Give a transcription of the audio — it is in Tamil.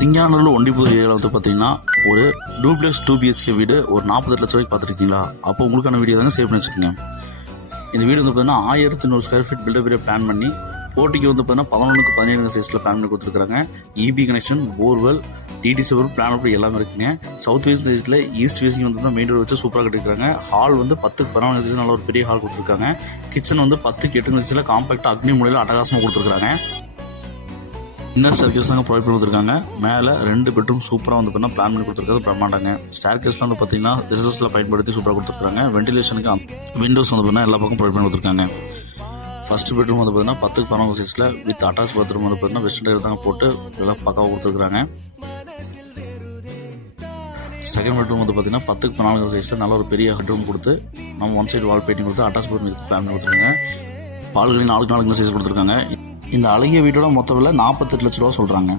சிங்கானூரில் ஒண்டிபுதூர் ஏரியாவில் வந்து பார்த்தீங்கன்னா ஒரு டூப்ளெக்ஸ் 2 BHK வீடு ஒரு 48 லட்ச ரூபாய்க்கு பார்த்துருக்கீங்களா? அப்போ உங்களுக்கான வீடியோ தானே சேவ் பண்ணி வச்சுக்கோங்க. இந்த வீடு வந்து பார்த்தீங்கன்னா 1100 ஸ்கொயர் ஃபீட் பில்டப் பிளான் பண்ணி போட்டிக்கு வந்து பார்த்தீங்கன்னா 11க்கு 17 சைஸில் பிளான் பண்ணி கொடுத்துருக்காங்க. இபி கனெக்ஷன், போர்வெல், டிடிசி போர் பிளான் அப்படி எல்லாமே இருக்குங்க. சவுத் வெஸ்ட் சைஸில் ஈஸ்ட் ஃபேஸிங் வந்து மெயின் ரோடு வச்சு சூப்பராக கட்டிருக்காங்க. ஹால் வந்து 10க்கு 14 சைஸ் நல்ல ஒரு பெரிய ஹால் கொடுத்துருக்காங்க. கிச்சன் வந்து 10க்கு 8 சைஸில் காம்பாக்டாக அக்னி முறையில் அட்டகாசமாக கொடுத்துருக்காங்க. இன்னர் ஸ்டேர் கேஸ் தாங்க ப்ரொவைட் பண்ணி கொடுத்துருக்காங்க. மேலே 2 பெட்ரூம் சூப்பராக வந்து பார்த்தீங்கன்னா பிளான் பண்ணி கொடுத்துருக்காது பிரம்மாண்டாங்க. ஸ்டேர் கேஸ்லாம் வந்து பார்த்தீங்கன்னா எஸ்எஸ்எஸ்ல பயன்படுத்தி சூப்பராக கொடுத்துருக்காங்க. வென்டிலேஷனுக்கு விண்டோஸ் வந்து பார்த்தீங்கன்னா எல்லா பக்கம் ப்ரொவைட் பண்ணி கொடுத்துருக்காங்க. ஃபர்ஸ்ட் பெட்ரூம் வந்து பார்த்தீங்கன்னா 10க்கு 14 சைஸில் வித் அட்டாச் பாத்ரூம் வந்து பார்த்தீங்கன்னா வெஸ்டர்ன் டைல் தாங்க போட்டு எல்லாம் பக்காவாக கொடுத்துருக்காங்க. செகண்ட் பெட்ரூம் வந்து பார்த்தீங்கன்னா 10க்கு 14 சைஸில் நல்ல ஒரு பெரிய ஹெட்ரூம் கொடுத்து நம்ம ஒன் சைடு வால் பெயிண்டிங் கொடுத்து அட்டாச் பாத்ரூம் பிளான் பண்ணி கொடுத்துருக்காங்க. பால்கனி 4 சைஸ் கொடுத்துருக்காங்க. இந்த அழகிய வீட்டோட மொத்த விலை 48 லட்ச ரூபா சொல்கிறாங்க.